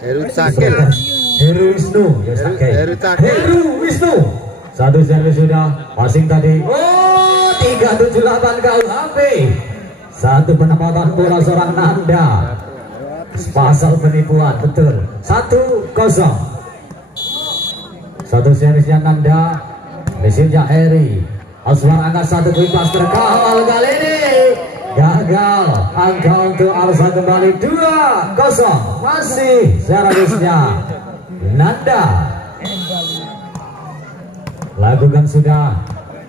Heru Sakil. Heru Wisnu. Heru Wisnu. Satu servis sudah. Passing tadi. Oh, 378 KUHP. Satu penempatan bola seorang Nanda. Pasal penipuan, betul. 1-0. Satu servisnya Nanda. Mesinnya Heri. Aswar angkat satu quick pass terkawal kali ini. Gagal. Angka untuk Arsa kembali 2-0. Masih servisnya Nanda. Lakukan sudah.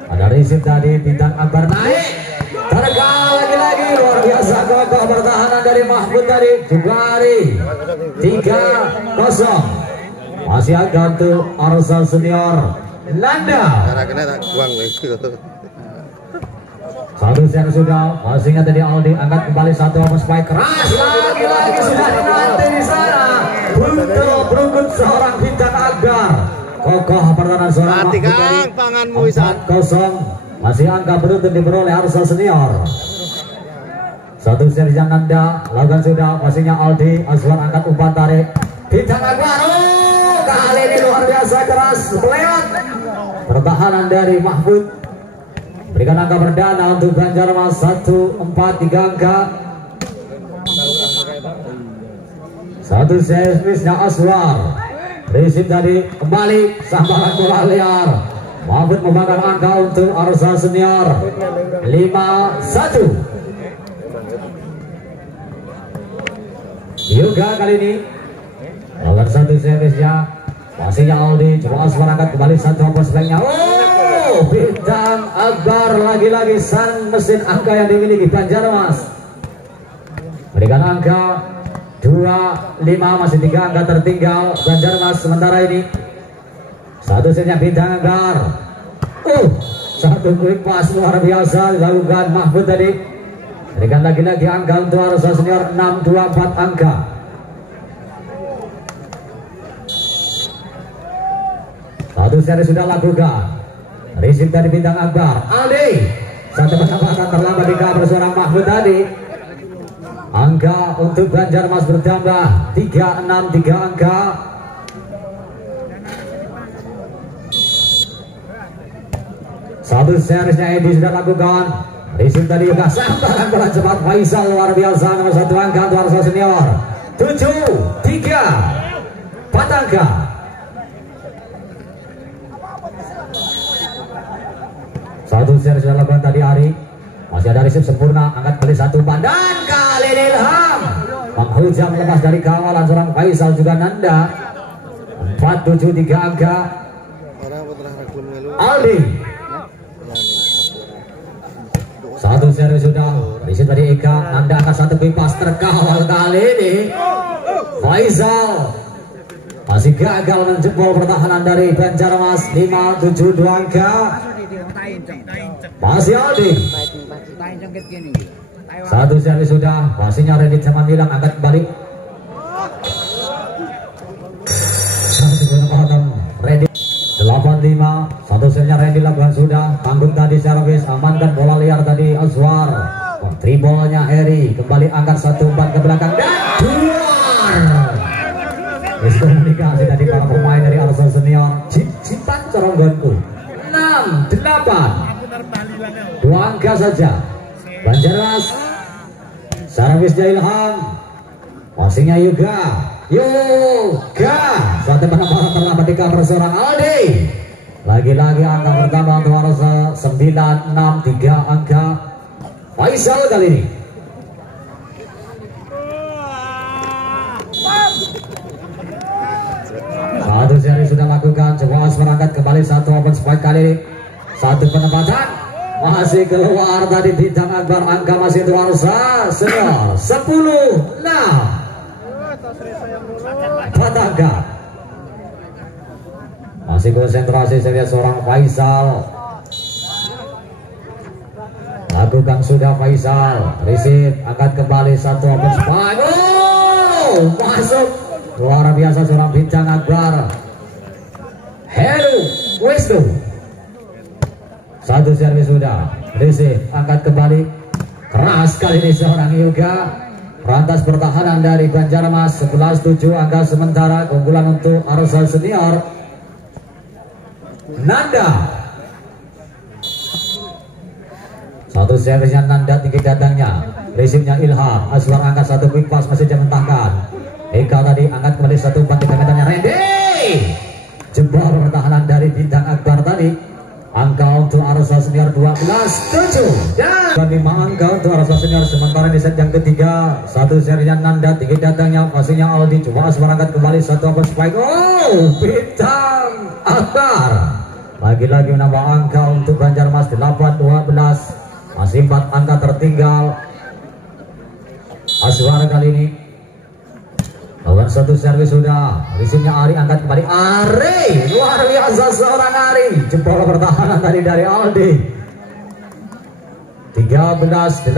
Ada receive tadi, Bintang Akbar naik. Tergal lagi-lagi, luar biasa kokoh pertahanan dari Mahfud tadi. Jugari 3-0. Masih agak untuk Arsa Senior Nanda. Satu set sudah, passingnya tadi Aldi angkat kembali satu open spike keras lagi-lagi sudah dinanti di sana. Untuk berukut seorang Bintang Akbar. Kokoh pertahanan seorang Mahfud tadi. 4-0. Masih angka beruntun diperoleh Arsa Senior. Satu set yang Nanda, lakukan sudah, passingnya Aldi. Azwar angkat umpan tarik. Bintang Akbar. Kali ini luar biasa keras melihat pertahanan dari Mahfud. Berikan angka perdana untuk Banjarmas 1-4-3 angka. Satu servisnya Aswar. Receive tadi kembali sambaran bola liar. Mahfud membakar angka untuk Arsa Senior 5-1. Yoga kali ini lawan satu servisnya. Masihnya Aldi, coba Aswar angkat kembali satu open spike-nya. Oh, Bintang Akbar lagi-lagi sang mesin angka yang dimiliki Banjarmas. Berikan angka 25, masih 3 angka tertinggal Banjarmas sementara ini. Satu setnya Bintang Akbar. Satu quick pass luar biasa dilakukan Mahfud tadi. Berikan lagi-lagi angka untuk Arsa Senior 6-2-4 angka. Satu seri sudah lakukan. Receive dari Bintang Akbar. Aldi. Satu penempatan terlambat di cover seorang Mahfud tadi. Angka untuk Banjarmas bertambah 3-6-3 angka. Satu serisnya Edi sudah lakukan. Receive tadi juga sambaran bola cepat Faisal luar biasa nomor 1 angka untuk Arsa Senior. 7-3 4 angka. Satu set sudah lakukan tadi Ari. Masih ada receive sempurna, angkat kali satu umpan dan kali ini Ilham menghujam lepas dari kawalan seorang Faisal juga Nanda. 4-7-3 angka. Aldi. Satu servis sudah, receive tadi Eka. Nanda angkat satu quick pass terkawal kali ini Faisal masih gagal menjebol pertahanan dari Banjarmas. 5-7-2 angka. Masih Aldi. Satu servis sudah, passingnya Randy Zaman bilang angkat kembali. Satu penempatan Randy 85. Satu servisnya Randy lakukan sudah. Tanggung tadi servis, amankan bola liar tadi Azwar. Tribolnya Heri kembali angkat satu umpan ke belakang dan keluar. Miskomunikasi tadi para pemain dari Arsa Senior. Cipan coronggonku 6-8. 2 angka saja. Banjarmas. Servisnya Ilham. Passingnya Yoga. Satu penempatan terlambat di cover seorang Aldi. Lagi-lagi angka pertama untuk Arsa 9-6-3 angka. Faisal kali ini. Satu seri sudah lakukan. Coba Aswar angkat kembali satu open spike kali ini. Satu penempatan masih keluar tadi Bintang Akbar. Angka masih untuk Arsa Senior 10-6 4 angka. Masih konsentrasi saya lihat seorang Faisal. Lakukan sudah Faisal. Receive angkat kembali satu open spike. Masuk luar biasa seorang Bintang Akbar. Heru Wisnu. Satu servis sudah. Receive angkat kembali. Keras kali ini seorang Yoga. Rantas pertahanan dari Banjarmas 11-7 angka sementara keunggulan untuk Arsal Senior. Nanda. Satu servisnya Nanda tinggi dadangnya. Resimnya Ilham. Aswar angkat satu quick pass masih jamentahkan. Eka tadi angkat kembali 1-4 meternya Randy. Jebol pertahanan dari Bintang Akbar tadi. Angka untuk Arsal Senior 12-7 dan 5 angka untuk Arsal Senior. Sementara di set yang ketiga satu serinya Nanda tinggi datangnya pastinya Aldi coba Aswar angkat kembali satu open spike. Oh, Bintang Akbar lagi-lagi menambah angka untuk Banjarmas 8-12 masih 4 angka tertinggal. Aswar kali ini lawan satu servis sudah. Resimnya Ari angkat kembali. Ari luar biasa seorang Ari. Jempol pertahanan tadi dari Aldi. 13-8.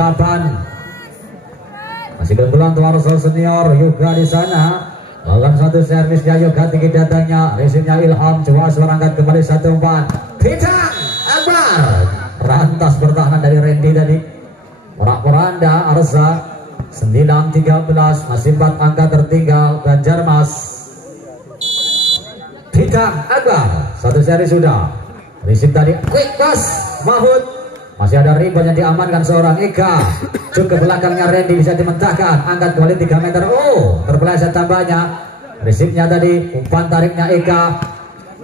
Masih keunggulan untuk Arsal Senior. Yoga di sana. Lawan satu servisnya Yoga tinggi datangnya. Resimnya Ilham. Coba Aswar angkat kembali 1-4. Bintang Akbar. Rantas pertahanan dari Randy tadi. Porak-poranda Arsa. 9-13 masih 4 angka tertinggal Banjarmas. Bintang Akbar satu seri sudah. Receive tadi quick pass Mahmud. Masih ada rebound yang diamankan seorang Eka. Cuk ke belakangnya Randy bisa dimentahkan. Angkat kembali 3 meter. Oh, terpeleset tambahnya. Receive-nya tadi umpan tariknya Eka.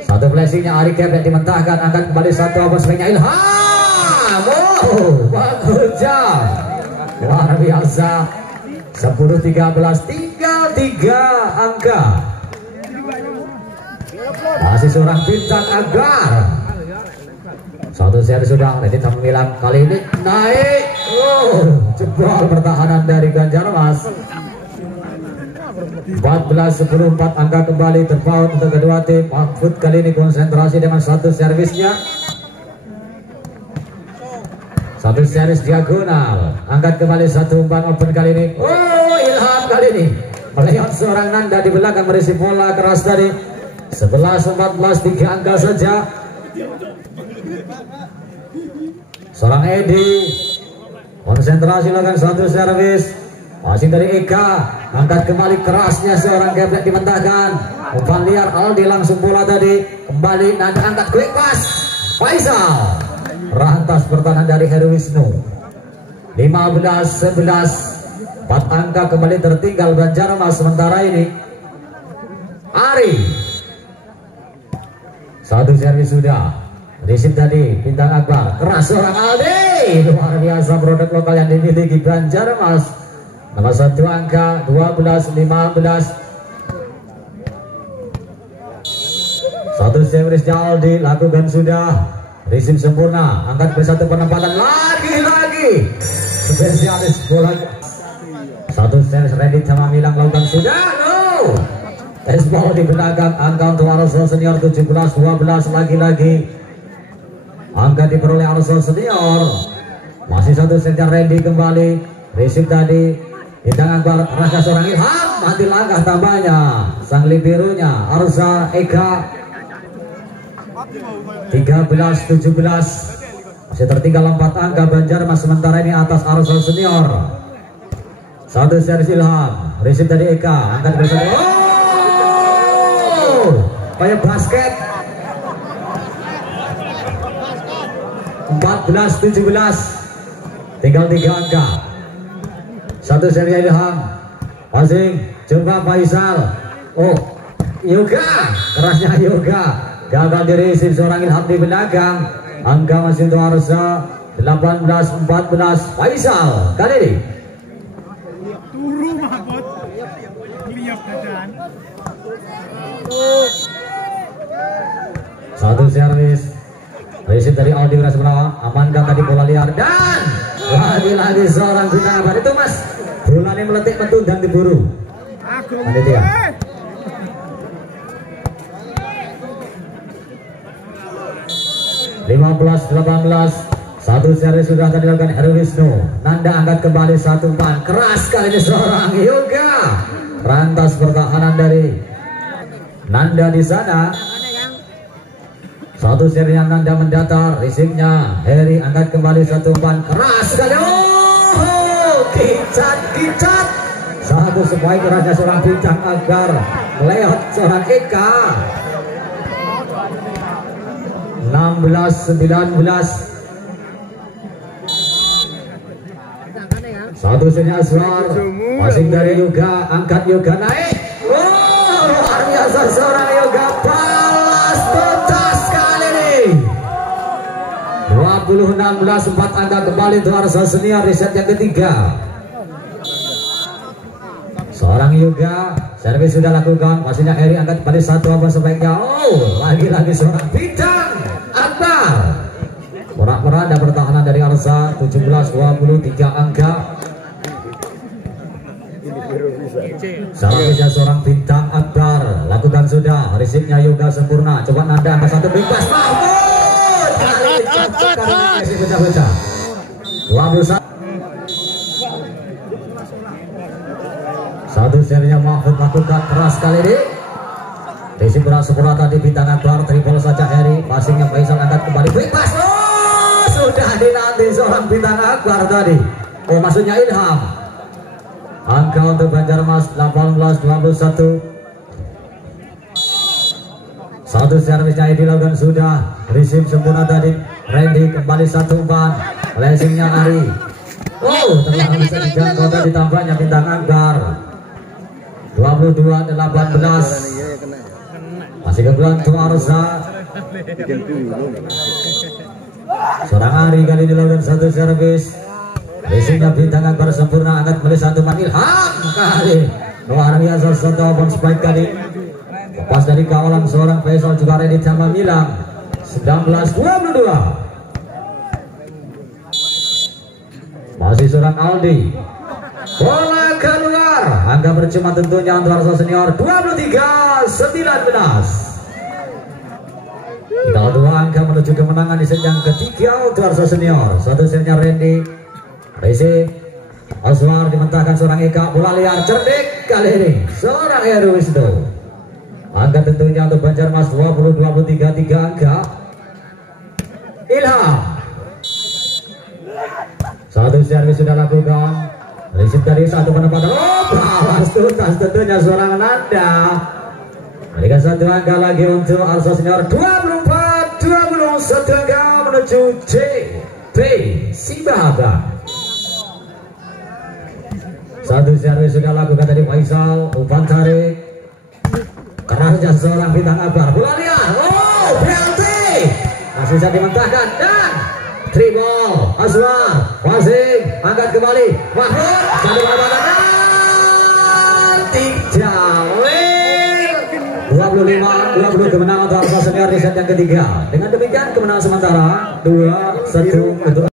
Satu flashing-nya Ari Kep yang dimentahkan. Angkat kembali satu open swing-nya Ilham. Oh, bagus jam. Luar biasa. 10-13 tinggal 3 angka. Masih seorang Bintang Akbar. Satu seri sudah. Ready Tamilang kali ini naik. Oh, jebol pertahanan dari Banjarmas. 14-10 4 angka kembali terpaut untuk kedua tim. Mahfud kali ini konsentrasi dengan satu servisnya. Satu series diagonal. Angkat kembali satu umpan open kali ini. Oh, Ilham kali ini melihat seorang Nanda di belakang merisi bola keras tadi. 11-14 3 angka saja. Seorang Edi konsentrasi lakukan satu servis. Masih dari Eka. Angkat kembali kerasnya seorang Geblek dimentahkan. Umpan liar Aldi langsung bola tadi. Kembali Nanda angkat quick pass. Faisal. Rantas pertahanan dari Heru Wisnu. 15-11 4 angka kembali tertinggal Banjarmas sementara ini. Ari satu servis sudah. Receive tadi Bintang Akbar. Keras seorang Aldi. Luar biasa produk lokal yang dimiliki Banjarmas. Nomor 1 angka 12-15. Satu servisnya Aldi lakukan sudah. Receive sempurna, angkat ke satu penempatan lagi spesialis bola. Satu servis ready sama Milang lakukan sudah. No, baseball di belakang. Angka untuk Arsal Senior 17-12 lagi-lagi. Angka diperoleh Arsal Senior. Masih satu servis ready kembali. Receive tadi Bintang Akbar rasa seorang Ilham. Mati langkah tambahnya sang birunya Arsa Eka. 13-17 masih tertinggal 4 angka Banjarmas sementara ini atas Arsal Senior. Satu servis Ilham. Receive tadi Eka. Angkat bersama. Oh, kayak basket. 14-17 tinggal 3 angka. Satu servis Ilham. Passing coba Faisal. Oh, Yoga. Kerasnya Yoga. Gagal diresip seorang Ilham di belakang. Angka masih untuk Arsa 18-14 Faisal kali ini. Satu servis. Resip dari Aldi Beras Berawa. Amankan tadi bola liar dan lagi-lagi seorang Bintang Akbar. Itu mas bola ini meletik betul dan diburu. Panitia. 15-18 satu seri sudah tadi dilakukan Heru Wisnu. Nanda angkat kembali satu umpan keras kali ini seorang Yoga. Rantas pertahanan dari Nanda di sana. Satu seri yang Nanda mendatar. Receive-nya Heri angkat kembali satu umpan keras kali. Oh, kicat Satu spike kerasnya seorang Bintang Agar melihat seorang Eka. 16-19. Satu setnya Aswar, passing dari Yoga, angkat Yoga naik. Oh, luar biasa seorang Yoga, balas tuntas kali ini. 20-16, 4 angka kembali untuk Arsa Senior di set yang ketiga. Seorang Yoga, servis sudah lakukan, pastinya Eri angkat kembali satu apa sebaiknya. Oh, lagi-lagi seorang Bintang Akbar. Merak-merak dan pertahanan dari Arsa, 17-23 angka. Servisnya seorang Bintang Akbar, lakukan sudah, resipnya Yoga sempurna. Coba nanda angka satu bebas Mahmud. Kali ini pecah-pecah. 21. Satu serinya Mahfud lakukan keras kali ini. Resi berat sempurna tadi Bintang Akbar, triple saja Heri, passingnya Faisal angkat kembali bebas. Oh, sudah dinanti seorang Bintang Akbar tadi. Oh, maksudnya Ilham. Angka untuk Banjarmas 18-21. Satu servisnya dilakukan sudah, receive sempurna tadi. Randy kembali satu umpan, flashingnya Ari. Oh, telah bisa dijangkau tadi tampaknya Bintang Akbar. 22-18. Masih kebelantu Arsa. Seorang Ari kali ini lakukan satu servis. Racingnya Bintang Akbar sempurna, angkat kembali satu man Ilham kali. Luar biasa satu open spike kali. Lepas dari kawalan seorang Faisal juga ready sama Milang. 19-22. Masih seorang Aldi. Bola keluar. Angka percuma tentunya untuk Arsa Senior. 23-19. Tinggal dua angka menuju kemenangan di set yang ketiga untuk Arsa Senior. Satu setnya Randy. Resi Aswar dimentahkan seorang Eka, bola liar cerdik kali ini seorang Heru Wisnu. Angka tentunya untuk Banjarmas 20-23 3 angka. Ilham. Satu servis sudah lakukan. Resip dari satu penempatan. Oh, balas tuntas tentunya seorang Nanda. Berikan satu angka lagi untuk Arsa Senior. 24-20 setengah menuju JP Sibaga. Satu servis sudah lakukan tadi Faisal, umpan tarik kerasnya seorang Bintang Akbar, bola liar. Oh, penalti masih bisa dimentahkan dan triple Aswar, passing angkat kembali Mahmud, satu bola dan tidak win. 25-20 kemenangan untuk Arsa Senior di set yang ketiga. Dengan demikian kemenangan sementara 2-1 untuk